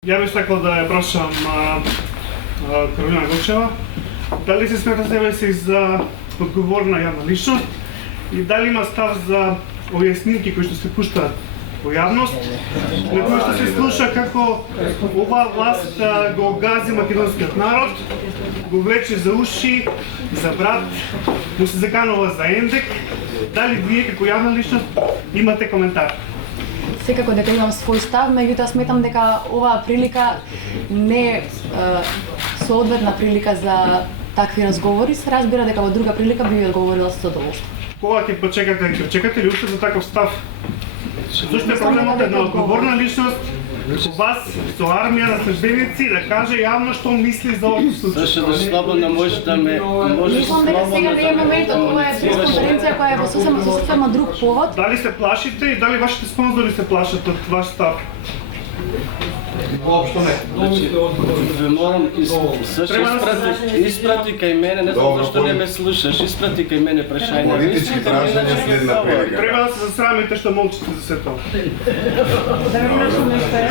Ја бих сакал да ја прашам Каролина Гочева, дали се смета себе си за одговорна јавна личност и дали има став за овие снимки кои што се пуштаат во јавност, на кои што се слуша како оваа власт го гази македонскиот народ, го влече за уши, за брат, му се заканува за ендек. Дали вие како јавна личност имате коментар? Секако дека имам свој став, меѓутоа сметам дека оваа прилика не е соодветна прилика за такви разговори. Се разбира дека во друга прилика би ви одговорила со задоволство. Кога ќе почекате, ќе чекате ли уште за таков став? Зошто е проблемот една одговорна личност со вас, со армија на службеници да каже јавно што мисли за овој случај? Зашто да слободно може да ме Мислам дека сега не е моментот, ова е пресконференција која е во сосема друг повод. Дали се плашите и дали вашите спонзори се плашат од ваш став? Воопшто не. Значи, ве морам испрати кај мене, не знам зашто не ме слушаш, испрати кај мене прашање. Политички прашања следна прилика. Треба да се засрамите што молчите за се тоа.